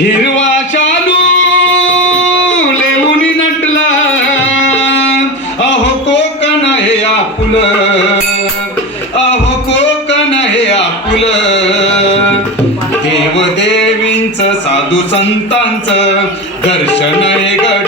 हिरवा चालू लेऊनी नटला. अहो कोकण हे आपुल. अहो कोकण हे आपुल. देवदेवींच साधू संतांच दर्शन हे गड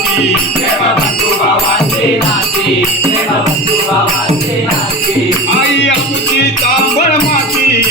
नाती प्रेम बंधू भावाचे नाती. प्रेम बंधू भावाचे नाती. आई आमची तांबळ माती.